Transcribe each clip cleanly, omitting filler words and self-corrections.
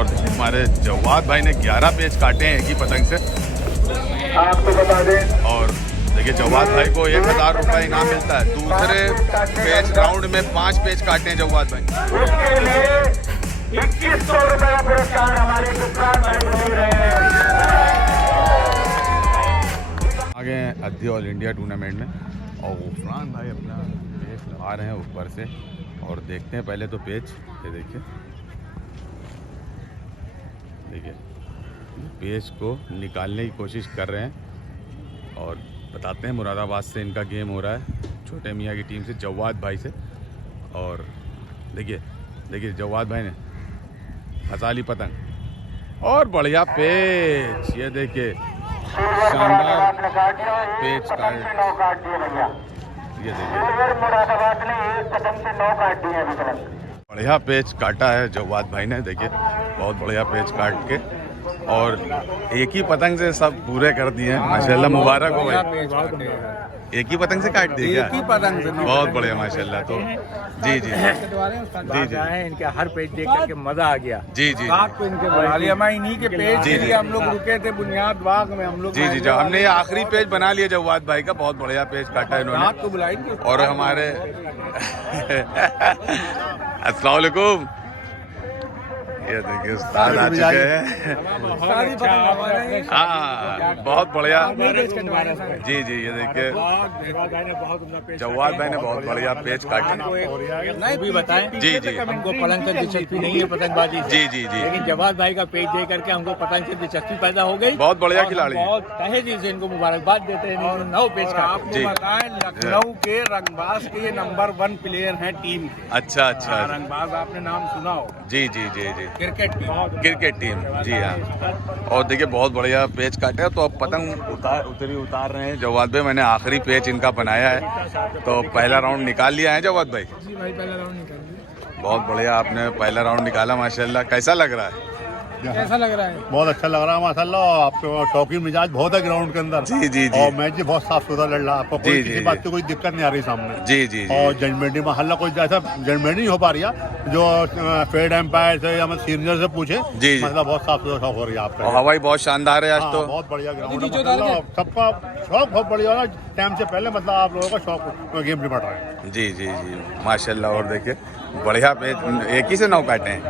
और हमारे जवाद भाई ने 11 पेच काटे हैं एक ही पतंग से। आपको बता दें, और देखिए जवाद भाई को 1000 रुपये इनाम मिलता है। दूसरे पेच राउंड में 5 पेच काटे हैं जवाद भाई। उसके लिए 2100 रुपये का पुरस्कार हमारे गुप्तार भाई को मिल रहे हैं। आगे हैं अद्धी ऑल इंडिया टूर्नामेंट में और गुफरान भाई अपना पेच लगा रहे हैं ऊपर से। और देखते हैं पहले तो पेच, ये देखिए पेच को निकालने की कोशिश कर रहे हैं। और बताते हैं मुरादाबाद से इनका गेम हो रहा है, छोटे मियाँ की टीम से, जवाद भाई से। और देखिए जवाद भाई ने फंसा ली पतंग और बढ़िया पेच, ये देखिए शानदार पेच काट, ये देखिए मुरादाबाद ने एक पतंग से 9 काट दिए अभी तक। बढ़िया पेच काटा है जवाद भाई ने, देखिए बहुत बढ़िया पेच काट के। और एक ही पतंग से सब पूरे कर दिए हैं माशाल्लाह, मुबारक हो भाई। एक ही पतंग से काट दिए क्या? एक ही पतंग से बहुत बढ़िया माशाल्लाह। तो जी जी इनके हर पेज देख करके मजा आ गया। जी तो इनके इन्हीं के पेज जी, के जी। लिए हम लोग रुके थे बुनियाद बाग में। हम लोग जी जो हमने ये आखिरी पेज बना लिया जवाद भाई का, बहुत बढ़िया पेज काटा है इन्होंने। आपको बुलाएंगे और हमारे अस्सलाम वालेकुम, ये देखिए उस्ताद आ चुके हैं। हाँ बहुत बढ़िया जी ये देखिए जवाद भाई ने बहुत बढ़िया पेच काटे। नहीं भी बताएं जी हमको पतंग से दिलचस्पी नहीं है पतंगबाजी से। जी लेकिन जवाद भाई का पेज दे करके हमको पतंग से दिलचस्पी पैदा हो गई। बहुत बढ़िया खिलाड़ी है। बहुत तहे दिल से इनको मुबारकबाद देते हैं। 9 पेज का आपको जी। बताएं, लखनऊ के रंगबाज के ये नंबर 1 प्लेयर हैं टीम के। अच्छा रंगबाज आपने नाम सुना हो? जी क्रिकेट टीम जी हाँ। और देखिए बहुत बढ़िया पेच काटे। तो अब पतंग उतार रहे हैं जवाद भाई। मैंने आखिरी पेच इनका बनाया है, तो पहला राउंड निकाल लिया है जवाद भाई। जी भाई पहला राउंड निकाल लिया। बहुत बढ़िया आपने पहला राउंड निकाला माशाल्लाह। कैसा लग रहा है? कैसा लग रहा है? बहुत अच्छा लग रहा है माशाल्लाह। आपको शौकीन मिजाज बहुत है ग्राउंड के अंदर। जी और मैच भी बहुत साफ सुथरा लड़ रहा है। आपको कोई जी, किसी जी, बात की कोई दिक्कत नहीं आ रही सामने। जी और जजमेंट महल्ला कोई ऐसा जजमेंट नहीं हो पा रही है जो फेड एम्पायर से या सीनियर से पूछे। जी। मतलब बहुत साफ सुथरा हो रही है आपका। और हवाई बहुत शानदार है आज तो। बहुत बढ़िया ग्राउंड है माशाल्लाह। सबका शौक बहुत बढ़िया है। टाइम से पहले मतलब आप लोगों का शौक गेम निपट रहा है। जी माशाल्लाह। और देखिए बढ़िया पेच, एक ही से 9 काटे हैं।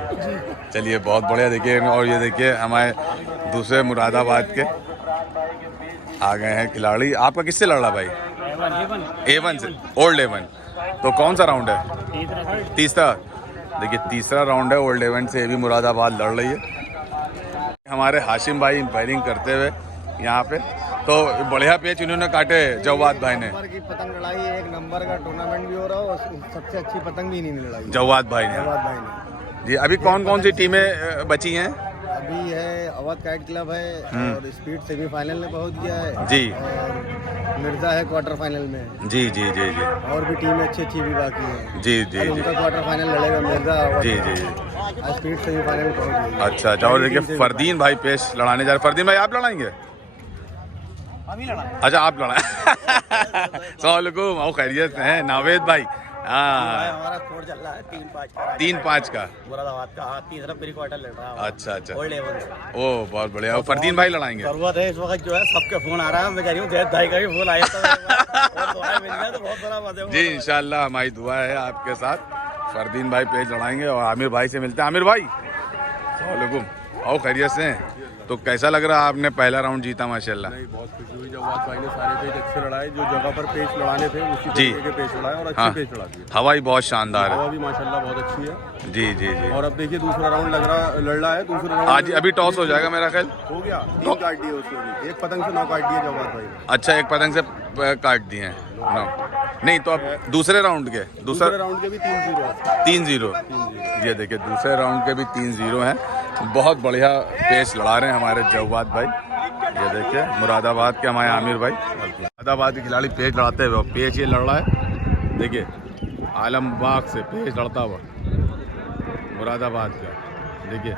चलिए बहुत बढ़िया। देखिए और ये देखिए हमारे दूसरे मुरादाबाद के आ गए हैं खिलाड़ी। आपका किससे लड़ रहा भाई? A1 से, ओल्ड A1। तो कौन सा राउंड है? तीसरा। देखिए तीसरा राउंड है, ओल्ड A1 से भी मुरादाबाद लड़ रही है। हमारे हाशिम भाई इंपायरिंग करते हुए यहाँ पे। तो बढ़िया पेच इन्होंने काटे जवाद भाई ने। नंबर की पतंग लड़ाई, एक नंबर का टूर्नामेंट भी हो रहा है और सबसे अच्छी पतंग भी नहीं लड़ाई जवाद भाई ने। जवाद भाई ने। जी अभी कौन सी टीमें बची हैं? अभी है अवध काइट क्लब है और स्पीड सेमीफाइनल में पहुंच गया है। जी। और मिर्जा है क्वार्टर फाइनल में। जी और भी टीमें अच्छी भी बाकी हैं। जी और उनका क्वार्टर फाइनल लड़ेगा मिर्जा। जी आज स्पीड सेमीफाइनल में पहुंच गई। अच्छा और देखिए फरदीन भाई पेश लड़ाने जा रहे। फरदीन भाई आप लड़ाएंगे? अच्छा आप लड़ा। सलामुकुम, खैरियत से हैं? नावेद भाई। हाँ हमारा स्कोर चल रहा है 3-5 का मुरादाबाद का। हाँ तीसरा प्री क्वार्टर लड़ रहा है। अच्छा ओल्ड A1 से। ओ बहुत बढ़िया। और फरदीन भाई लड़ाएंगे? जरूरत है इस वक्त जो है, सबके फोन आ रहा है। मैं कह रही हूँ जैद भाई का भी फोन आया था। मिल गया तो बहुत बड़ा बात है। जी इंशाल्लाह हमारी दुआ है आपके साथ। फरदीन भाई पेज लड़ाएंगे और आमिर भाई से मिलते हैं। आमिर भाई सलामुकुम, आओ खैरियत से हैं? तो कैसा लग रहा है? आपने पहला राउंड जीता माशाल्लाह। नहीं बहुत खुशी हुई। जवाद भाई ने सारे पेज अच्छे लड़ाए, जो जगह पर पेज लड़ाने थे उसी जी। तरीके के पेज लड़ाए और अच्छे हाँ। पेज लड़ा दिए। हवाई बहुत शानदार हवा है। भी माशाल्लाह बहुत अच्छी है। जी और अब देखिए दूसरा राउंड लड़ रहा है। दूसरा राउंड आज अभी टॉस हो जाएगा मेरा ख्याल। हो गया। 9 काट दिए उसने भी। एक पतंग से 9 काट दिए जवाद भाई ने। अच्छा एक पतंग से काट दिए हैं 9। नहीं तो अब दूसरे राउंड के दूसरे राउंड के भी 3-0 है। 3-0। ये देखिए दूसरे राउंड के भी 3-0 हैं। बहुत बढ़िया पेच लड़ा रहे हैं हमारे जवाद भाई। ये देखिए मुरादाबाद के हमारे आमिर भाई, मुरादाबाद के खिलाड़ी पेच लड़ाते हुए। पेच ये लड़ रहा है, देखिए आलमबाग से पेच लड़ता हुआ मुरादाबाद का। देखिए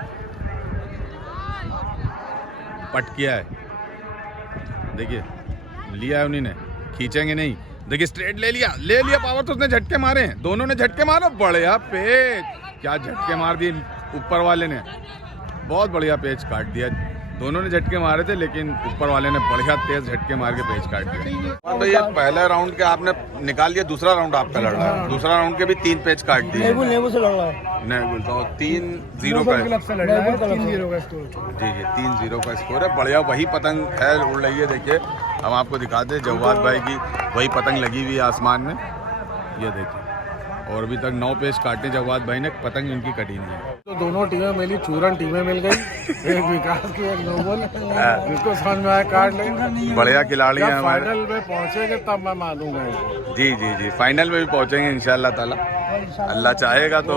पट किया है, देखिए लिया है उन्हीं ने, खींचेंगे नहीं। देखिए स्ट्रेट ले लिया पावर। तो उसने झटके मारे हैं, दोनों ने झटके मारा। बढ़िया पेच, क्या झटके मार दिए ऊपर वाले ने। बहुत बढ़िया पेच काट दिया। दोनों ने झटके मारे थे लेकिन ऊपर वाले ने बढ़िया तेज झटके मार के पेच काट दिया। और भैया पहले राउंड के आपने निकाल दिया, दूसरा राउंड आपका लड़ रहा है। दूसरा राउंड के भी 3 पेच काट दिए। नेबू से लड़ रहा है। नहीं बोलता हूँ 3-0 का है। से लड़ रहा है, 3-0 का स्कोर। जी जी 3-0 का स्कोर है। बढ़िया वही पतंग है उड़ रही है। देखिए हम आपको दिखाते हैं जवाद भाई की वही पतंग लगी हुई है आसमान में। ये देखिए और अभी तक 9 पेच काटे जवाद भाई ने, पतंग इनकी कटी नहीं है। तो दोनों टीमें मिली, चूरन टीमें मिल गई, एक विकास की एक नोबल, जिसको समझ में आया काट लेंगे। बढ़िया खिलाड़ी हैं हमारे। फाइनल में पहुंचेंगे तब मैं मानूंगा। जी जी जी फाइनल में भी पहुंचेंगे इंशाल्लाह ताला, अल्लाह चाहेगा तो।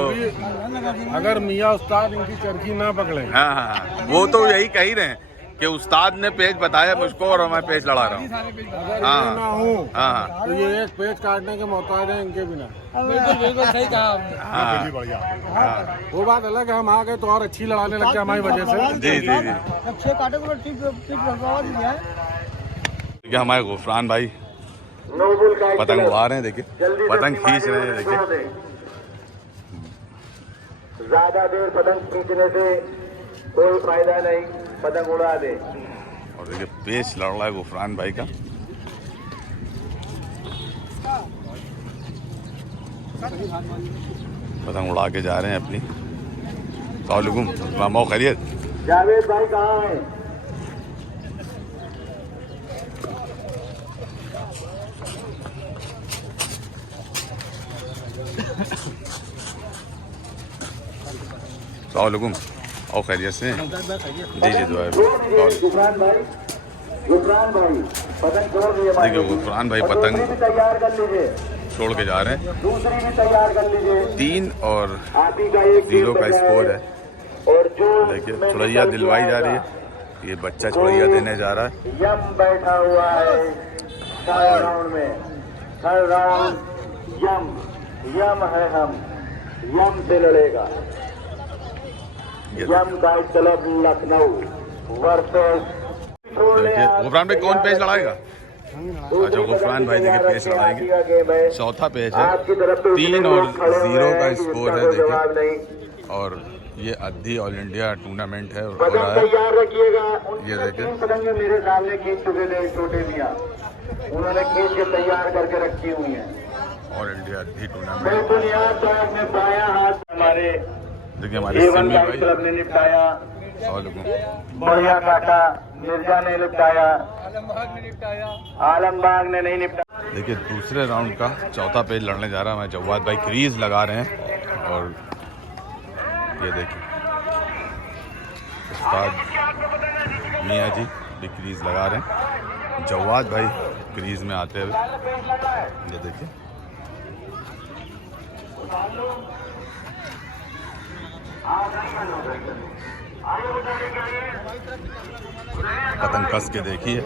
अगर मियाँ उस्ताद इनकी चरखी ना पकड़े। हाँ हाँ वो तो यही कह ही रहे हैं कि उस्ताद ने पेच बताया मुझको और मैं पेच लड़ा रहा हूँ। अगर हाँ। ये ना हो हाँ तो ये एक पेज काटने के मोहताज है इनके बिना। बिल्कुल सही कहा आपने। हाँ बढ़िया। हाँ वो बात अलग है, हम आ गए तो और अच्छी लड़ाने लगते हमारी वजह से। जी जी जी। देखिए हमारे गुफरान भाई पतंग उड़ा रहे हैं। देखिए पतंग खींच रहे हैं। देखिए ज्यादा देर पतंग खींचने से कोई फायदा नहीं, पतंग उड़ा दे। और देखिए पेच लड़ रहा है गुफरान भाई का। पतंग उड़ा के जा रहे हैं अपनी। सलामुकुम मामा खैरियत। जावेद भाई कहाँ है? सलामुकुम और खैरियत से। जी जी दुआ। गुफरान भाई पतंग छोड़ दिए। देखिए गुफरान भाई पतंग तैयार कर लीजिए, छोड़ के जा रहे हैं। दूसरी भी तैयार कर लीजिए। 3 और आप ही का 0 का स्कोर है। और जो देखिए छुड़ैया दिलवाई जा रही है। ये बच्चा छुड़ैया देने जा रहा है। यम बैठा हुआ है थर्ड राउंड में। थर्ड राउंड यम है, हम यम से लड़ेगा। ये यम का क्लब लखनऊ वर्सेस। देखिए गुफरान भाई कौन पेच लड़ाएगा? अच्छा गुफरान भाई देखिए पेच लड़ाएंगे। चौथा पेच है। 3 और 0 का स्कोर है। देखिए और ये अद्धी ऑल इंडिया टूर्नामेंट है हो रहा है। तैयार रखिएगा। ये देखिए पतंगे मेरे सामने खींच चुके थे छोटे मियाँ, उन्होंने खींच के तैयार करके रखी हुई है। ऑल इंडिया अद्धी मैं टूर्नामेंट। बुनियाद चौक में बाया हाथ हमारे देखिए हमारे A1 सिमी लाइफ क्लब भाई। ने निपटाया, सलामुकुम। बढ़िया काटा। मिर्जा ने निपटाया, आलमबाग ने निपटाया। आलमबाग ने नहीं निपटाया। देखिए दूसरे राउंड का चौथा पेज लड़ने जा रहा है। हमारे जवाद भाई क्रीज लगा रहे हैं और ये देखिए उस्ताद मियाँ जी भी क्रीज लगा रहे हैं। जवाद भाई क्रीज में आते हुए ये देखिए। पतंग कस के देखिए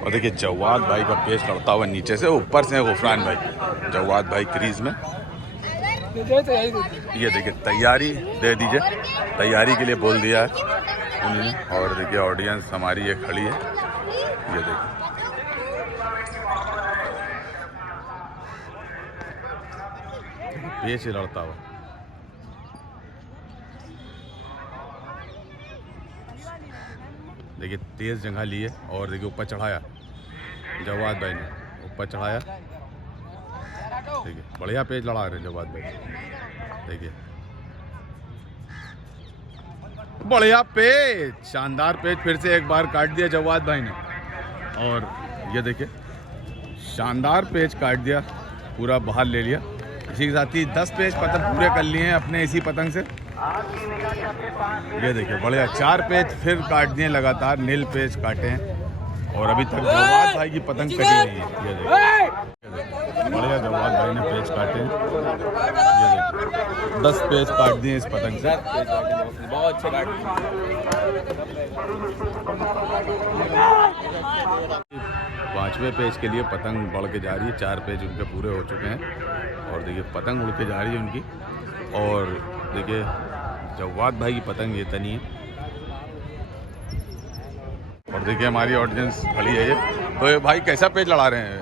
और देखिए जवाद भाई का पेच लड़ता हुआ नीचे से, ऊपर से गुफरान भाई। जवाद भाई क्रीज में। ये देखिए तैयारी दे दीजिए, तैयारी के लिए बोल दिया है उन्होंने। और देखिए ऑडियंस हमारी ये खड़ी है। ये देखिए पेच लड़ता हुआ। देखिए तेज जगह ली है और देखिए ऊपर चढ़ाया जवाद भाई ने, ऊपर चढ़ाया। देखिए बढ़िया पेच लड़ा रहे जवाद भाई। देखिए बढ़िया पेच, शानदार पेच फिर से एक बार काट दिया जवाद भाई ने। और ये देखिए शानदार पेच काट दिया, पूरा बाहर ले लिया। इसी के साथ ही 10 पेच पतंग पूरे कर लिए हैं अपने इसी पतंग से। ये देखिए बढ़िया 4 पेच फिर काट दिए लगातार, नील पेच काटे हैं और अभी तक जवाद भाई की पतंग कटी नहीं है। ये देखिए बढ़िया जवाद भाई ने पेच काटे हैं। ये देखिए 10 पेच काट दिए इस पतंग से। बहुत अच्छे काट। 5वें पेज के लिए पतंग बढ़ के जा रही है। 4 पेज उनके पूरे हो चुके हैं और देखिए पतंग उड़ के जा रही है उनकी। और देखिए जवाद भाई की पतंग ये तनी है और देखिए हमारी ऑडियंस खड़ी है ये। तो ये भाई कैसा पेज लड़ा रहे हैं?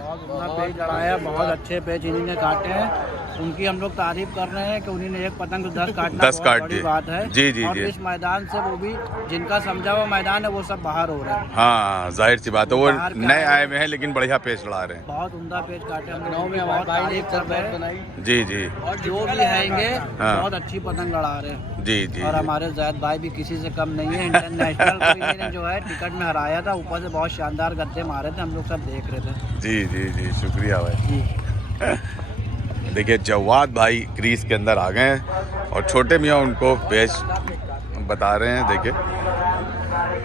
पेज लड़ाया, बहुत अच्छे पेज इन्होंने काटे हैं उनकी हम लोग तारीफ कर रहे हैं कि उन्होंने एक पतंग 10 काटना 10 बहुत काट बड़ी दिए। बात है। जी, जी, और जी। इस मैदान से वो भी जिनका समझा हुआ मैदान है वो सब बाहर हो रहे हैं। हाँ जाहिर सी बात है, वो बाहर का नए है। आए हुए हैं लेकिन बढ़िया पेच लड़ा रहे हैं। बहुत उम्दा पेच काटे हम लोगों में, बहुत तारीफ कर रहे हैं। जी जी और जो भी आएंगे हाँ। बहुत अच्छी पतंग लड़ा रहे हैं। जी जी और जी। हमारे जैद भाई भी किसी से कम नहीं है। इंटरनेशनल को इन्होंने जो है टिकट में हराया था, ऊपर से बहुत शानदार गद्दे मारे थे, हम लोग सब देख रहे थे। जी जी जी शुक्रिया भाई। जी देखिए जवाद भाई क्रीज के अंदर आ गए हैं और छोटे मियाँ उनको पेच बता रहे हैं। देखिए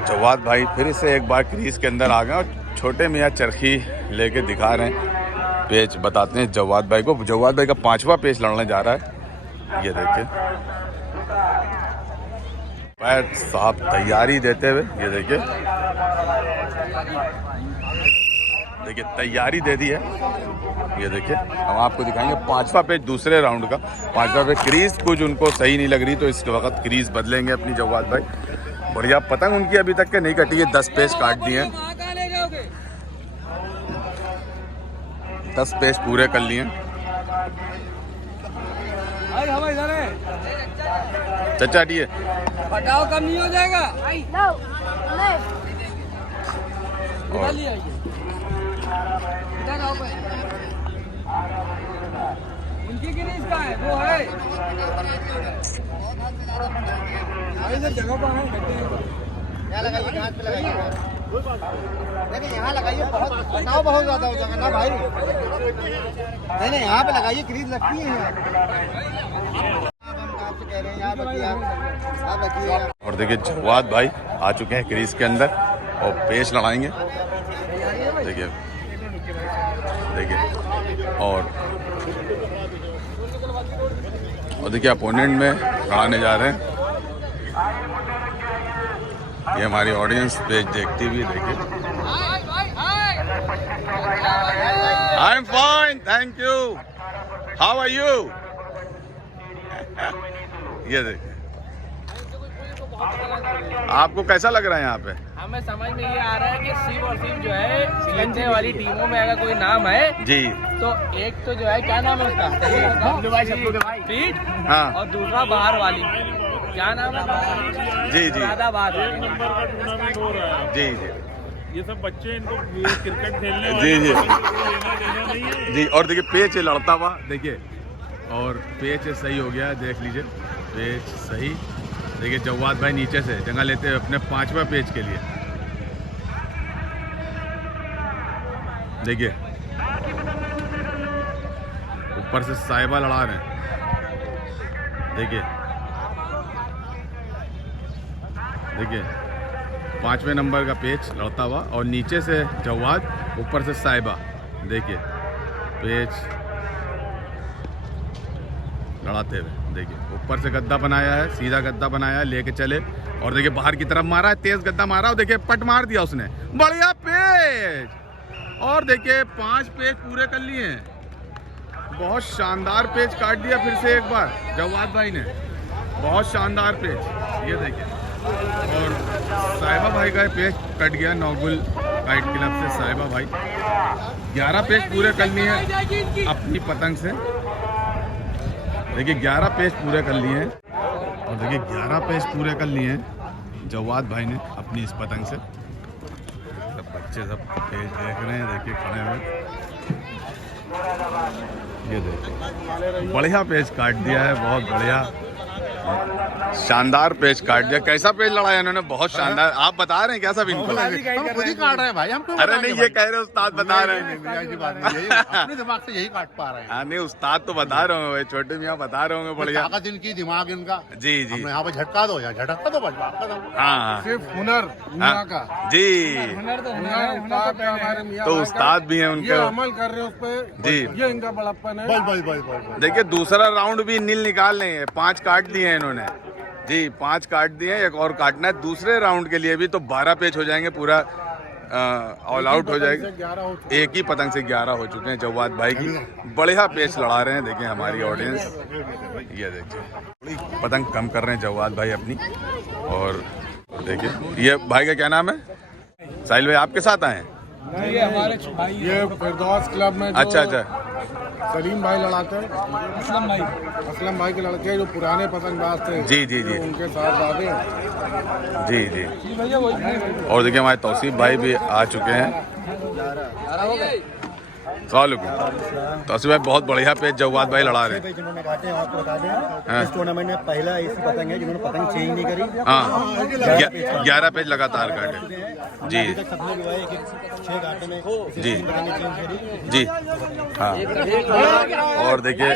जवाद भाई फिर से एक बार क्रीज के अंदर आ गए और छोटे मियाँ चरखी लेके दिखा रहे हैं, पेच बताते हैं जवाद भाई को। जवाद भाई का 5वां पेच लड़ने जा रहा है। ये देखिए पैर साहब तैयारी देते हुए, ये देखिए देखिए तैयारी दे दी है। ये देखिए हम आपको दिखाएंगे 5वां पेच दूसरे राउंड का। 5वां पेच क्रीज कुछ उनको सही नहीं लग रही तो इस वक्त क्रीज बदलेंगे अपनी जवाद भाई। बढ़िया पतंग उनकी अभी तक के नहीं कटी है, 10 पेच काट दिए हैं, 10 पेच पूरे कर लिए हैं। चचा डी पटाव कम नहीं हो जाएगा। उनकी गिरीश का है वो है जगह पर यहाँ लगाइए, घाट पे लगाइए, नहीं यहाँ लगाइए, बहुत तनाव बहुत ज्यादा हो जाएगा ना भाई। नहीं यहाँ पे लगाइए, क्रीज लगती है। आपसे कह रहे हैं यहाँ रखिए, आप रखिए। और देखिए जवाद भाई आ चुके हैं क्रीज के अंदर और पेच लड़ाएंगे। देखिए देखिए और देखिए अपोनेंट में लड़ाने जा रहे हैं। ये हमारी ऑडियंस पेज देखती हुई देखिए। I am fine thank you, how are you. ये देखिए आपको कैसा लग रहा है यहाँ पे? हमें समझ में ये आ रहा है कि शिव और शिव जो है सिलंदे वाली टीमों में अगर कोई नाम है जी तो एक तो जो है क्या नाम है उसका पीठ, हाँ और दूसरा बाहर वाली क्या नाम है? जी जी मुरादाबाद। जी जी ये सब बच्चे इनको क्रिकेट खेलने जी जी नहीं है। जी। और देखिए पेच है लड़ता हुआ, देखिए और पेच है सही हो गया, देख लीजिए पेच सही। देखिए जवाद भाई नीचे से जगह लेते हैं अपने 5वां पेच के लिए। देखिए ऊपर से साहिबा लड़ा रहे हैं। देखिए देखिए 5वें नंबर का पेच लड़ता हुआ और नीचे से जवाद, ऊपर से साहिबा। देखिए पेच लड़ाते हुए, देखिए ऊपर से गद्दा बनाया है, सीधा गद्दा बनाया है, लेके चले और देखिए बाहर की तरफ मारा है, तेज गद्दा मारा और देखिए पट मार दिया उसने। बढ़िया पेच और देखिए 5 पेच पूरे कर लिए हैं। बहुत शानदार पेच काट दिया फिर से एक बार जवाद भाई ने, बहुत शानदार पेच। ये देखिए और साहिबा भाई का पेच कट गया नौगुल काइट क्लब से। साहिबा भाई 11 पेच पूरे कर लिए हैं अपनी पतंग से। देखिए 11 पेच पूरे कर लिए हैं और देखिए 11 पेच पूरे कर लिए हैं जवाद भाई ने अपनी इस पतंग से। सब बच्चे सब पेच देख रहे हैं, देखिए खड़े हुए। ये देखिए बढ़िया पेच काट दिया है, बहुत बढ़िया शानदार पेच काट दिया। कैसा पेच लड़ाया इन्होंने, बहुत शानदार। आप बता रहे हैं क्या सब इनको? हम खुद ही काट रहे हैं भाई, हम अरे नहीं ये कह रहे हैं उस्ताद बता रहे हैं। अपने दिमाग से यही काट पा रहे हैं। हाँ नहीं उस्ताद तो बता रहे होंगे भाई, छोटे मियाँ बता रहे होंगे बढ़िया। ताकत इनकी, दिमाग इनका। जी जी हमने यहाँ पे झटका दो या झटका दो, बजवा दो। हाँ सिर्फ हुनर मियाँ का। जी हुनर तो हुनर उस्ताद का हमारे मियाँ तो भाई उस्ताद भी हैं का। उनके। ये अमल कर रहे हैं उस पे, जी। ये इनका बड़प्पन है। बस बस बस बस। देखिए दूसरा राउंड भी नील निकाल लेंगे। 5 काट दिए हैं इन्होंने जी, 5 काट दिए, एक और काटना है दूसरे राउंड के लिए भी, तो 12 पेच हो जाएंगे, पूरा ऑल आउट हो जाएगा। एक ही पतंग से 11 हो चुके हैं जवाद भाई की। बढ़िया पेच लड़ा रहे हैं, देखिए हमारी ऑडियंस। ये देखिए पतंग कम कर रहे हैं जवाद भाई अपनी। और देखिए ये भाई का क्या नाम है? साहिल भाई आपके साथ आए हैं? ये फिरदौस क्लब में अच्छा अच्छा सलीम भाई लड़ाते हैं, असलम भाई के लड़के जो पुराने पतंगबाज थे, जी जी जी उनके साथ जाते हैं। जी जी। और देखिए हमारे तौसीफ भाई भी आ चुके हैं। तौसीफ भाई बहुत बढ़िया पेच जवाद भाई लड़ा रहे हैं। जिन्होंने काटे हैं आपको बता दें, इस टूर्नामेंट में पहला ऐसी पतंग है जिन्होंने पतंग चेंज नहीं करी। हाँ 11 पेच लगातार काटे। जी सब लोग जो है एक 6 घाटे में जी पतंग चेंज करी। जी हाँ। और देखिए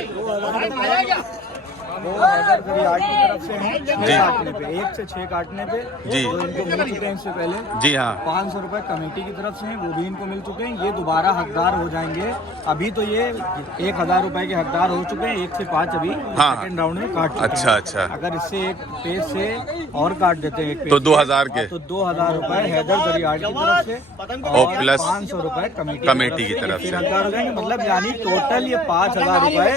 वो हैदर दरियाज की तरफ से हैं जी। 6 काटने पे, 1 से 6 काटने पे जी। तो इनको मिल चुके हैं इससे पहले जी हाँ 500 रुपए कमेटी की तरफ से हैं, वो भी इनको मिल चुके हैं। ये दोबारा हकदार हो जाएंगे। अभी तो ये 1000 रुपए के हकदार हो चुके हैं, 1 से 5 अभी हाँ। सेकंड राउंड में काट चुके अच्छा हैं। अच्छा। अगर इससे एक पेज से और काट देते हैं एक पेज तो 2000 के तो 2000 रुपए हैदर दरियाज की तरफ से और प्लस 500 रुपए कमेटी की तरफ फिर से। हकदार हो जाएंगे। मतलब यानी टोटल ये 5000 रुपए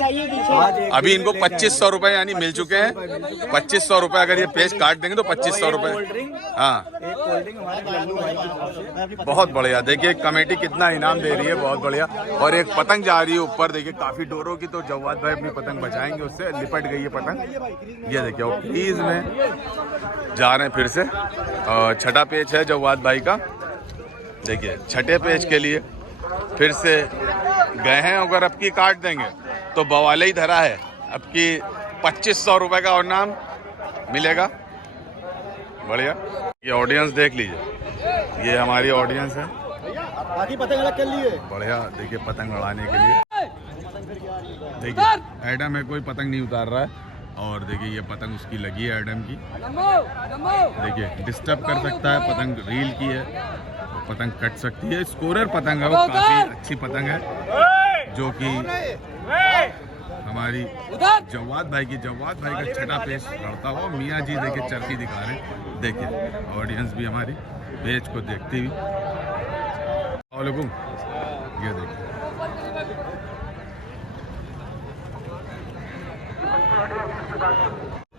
आज एक अभी इनको 2500 रुपए यानी मिल चुके हैं। 2500 रुपए अगर ये पेज काट देंगे तो 2500 रुपए। हाँ एक कोल्ड ड्रिंक हमारे लल्लू भाई की तरफ से। बहुत बढ़िया। देखिए कमेटी कितना इनाम दे रही है, बहुत बढ़िया। और एक पतंग जा रही है ऊपर, देखिए काफी डोरों की। तो जवाद भाई अपनी पतंग बचाएंगे, उससे लिपट गई है पतंग। ये देखिए और प्लीज में जा रहे हैं फिर से। छठा पेज है जवाद भाई का। देखिए छठे पेज के लिए फिर से गए हैं। अगर अब की काट देंगे तो बवाले ही धरा है। अब की 2500 रुपए का और नाम मिलेगा। बढ़िया। ये ऑडियंस देख लीजिए, ये हमारी ऑडियंस है। बाकी पतंग अलग कर लिए। बढ़िया। देखिए पतंग उड़ाने के लिए देखिए एडम है, कोई पतंग नहीं उतार रहा है। और देखिए ये पतंग उसकी लगी है एडम की। देखिए डिस्टर्ब कर सकता है, पतंग रील की है, पतंग कट सकती है। स्कोरर पतंग है, वो काफी अच्छी पतंग है जो कि हमारी जवाद भाई का छठा पेज लड़ता हुआ। मियाँ जी देखिए चरखी दिखा रहे हैं। देखिए ऑडियंस भी हमारी पेज को देखती हुई। वालेकुम। ये देखिए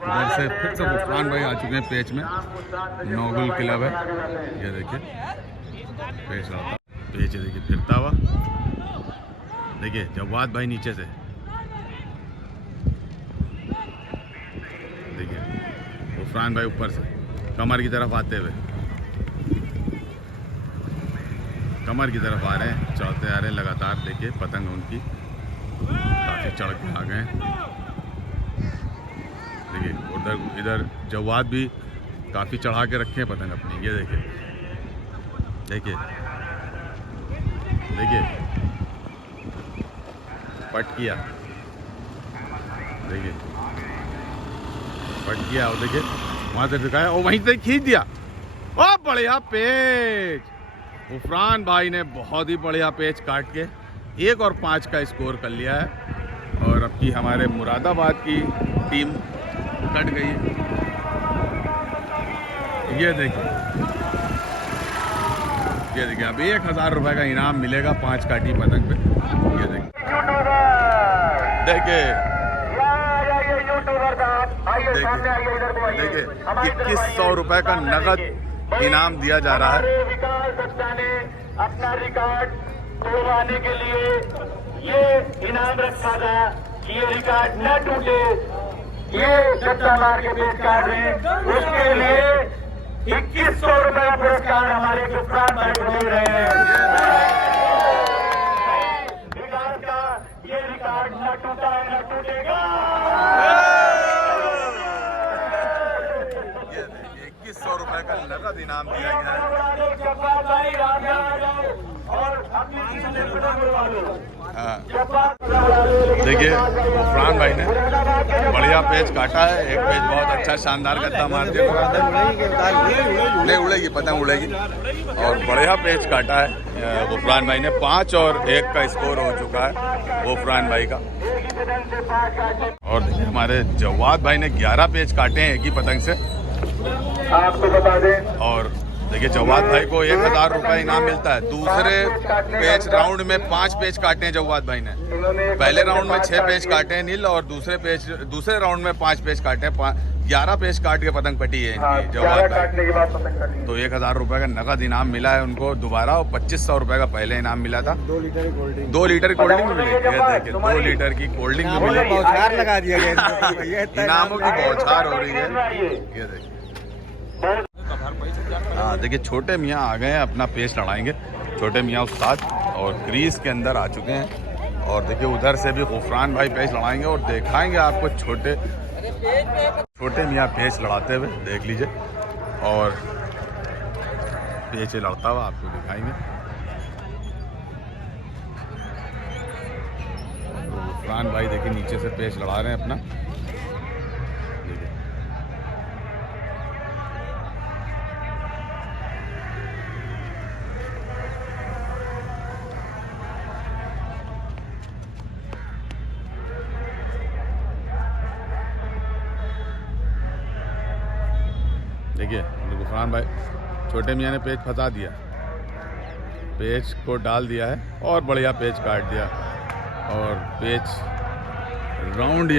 इधर से फिर से गुफरान भाई आ चुके हैं पेच में। नोगुल क्लब है। ये देखिए पेच लड़ता, पेच देखिए फिरता हुआ। देखिए जवाद भाई नीचे से, देखिए गुफरान भाई ऊपर से कमर की तरफ आते हुए, कमर की तरफ आ रहे हैं, चढ़ते आ रहे हैं लगातार। देखिए पतंग उनकी काफ़ी चढ़ के आ गए हैं। देखिए उधर इधर जवाद भी काफ़ी चढ़ा के रखे हैं पतंग अपनी। ये देखिए देखिए देखिए पट किया, देखिए पट किया। और देखिए वहाँ से दिखाया और वहीं से खींच दिया। ओ बढ़िया पेच। गुफरान भाई ने बहुत ही बढ़िया पेच काट के 1 और 5 का स्कोर कर लिया है। और अब की हमारे मुरादाबाद की टीम कट गई। ये देखिए अभी 1000 रुपए का इनाम मिलेगा 5 काटी पतंग पे। ये देखिए देखिए 2100 रुपए का नगद इनाम दिया जा रहा है। विकास दत्ता ने अपना रिकॉर्ड तोड़वाने के लिए ये इनाम रखा था कि ये रिकॉर्ड न टूटे। ये गत्ता मार के पेश कर रहे हैं, उसके लिए 2100 रुपए पुरस्कार हमारे गुफरान भाई को दे रहे हैं। विकास का ये रिकॉर्ड न टूटा है न टूटेगा। 2100 रुपए का नगद इनाम दिया गया है। हाँ देखिए गुफरान भाई ने बढ़िया पेच काटा है। एक पेच बहुत अच्छा शानदार गत्ता मार दिया। नहीं उड़ेगी, पतंग उड़ेगी। और बढ़िया पेच काटा है गुफरान भाई ने। 5 और 1 का स्कोर हो चुका है गुफरान भाई का। और देखिए हमारे जवाद भाई ने 11 पेच काटे हैं एक ही पतंग से। आपको बता दें और देखिए जवाद भाई को 1000 रुपये इनाम मिलता है। दूसरे पेच राउंड में 5 पेच काटे हैं जवाद भाई ने। पहले राउंड में 6 पेच काटे हैं नील, और दूसरे राउंड में 5 पेच काटे हैं। 11 पेच काट के पतंग पटी है इनकी जवाद भाई। तो 1000 रुपये का नगद इनाम मिला है उनको दोबारा, और 2500 रुपये का पहले इनाम मिला था। 2 लीटर की कोल्ड ड्रिंक भी मिलेगी। ये देखिए 2 लीटर की कोल्ड ड्रिंक भी मिलेगी। बौछार लगा दिया गया इनामों की बौछार हो रही है। ये देखिए हाँ, देखिए छोटे मियाँ आ गए हैं, अपना पेच लड़ाएंगे। छोटे मियाँ उस्ताद और क्रीज के अंदर आ चुके हैं, और देखिए उधर से भी गुफरान भाई पेच लड़ाएंगे और दिखाएंगे आपको छोटे मियाँ पेच लड़ाते हुए। देख लीजिए, और पेच लड़ता हुआ आपको दिखाएंगे। गुफरान भाई देखिए नीचे से पेच लड़ा रहे हैं अपना। देखिए गुफरान भाई, छोटे मियाँ ने पेच फंसा दिया, पेच को डाल दिया है और बढ़िया पेच काट दिया। और पेच राउंड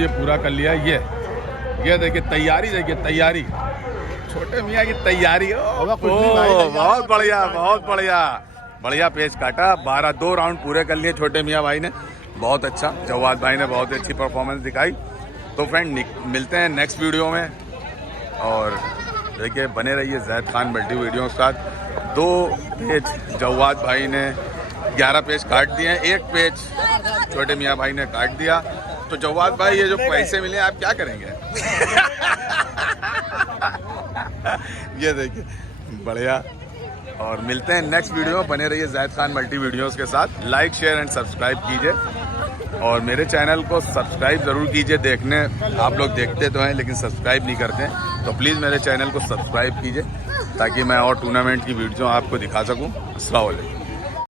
ये पूरा कर लिया। ये देखिए तैयारी, देखिए तैयारी, छोटे मियाँ की तैयारी। बहुत बढ़िया पेच काटा। 2 राउंड पूरे कर लिए छोटे मियाँ भाई ने। बहुत अच्छा, जवाद भाई ने बहुत अच्छी परफॉर्मेंस दिखाई। तो फ्रेंड मिलते हैं नेक्स्ट वीडियो में, और देखिए बने रहिए ज़ैद खान मल्टी वीडियो के साथ। 2 पेच जवाद भाई ने 11 पेच काट दिए हैं, 1 पेच छोटे मियाँ भाई ने काट दिया। तो जवाद भाई ये जो पैसे मिले आप क्या करेंगे? ये देखिए बढ़िया। और मिलते हैं नेक्स्ट वीडियो में, बने रहिए ज़ैद खान मल्टी वीडियोस के साथ। लाइक शेयर एंड सब्सक्राइब कीजिए, और मेरे चैनल को सब्सक्राइब ज़रूर कीजिए। देखने आप लोग देखते तो हैं लेकिन सब्सक्राइब नहीं करते हैं, तो प्लीज़ मेरे चैनल को सब्सक्राइब कीजिए ताकि मैं और टूर्नामेंट की वीडियो आपको दिखा सकूं। अस्सलाम वालेकुम।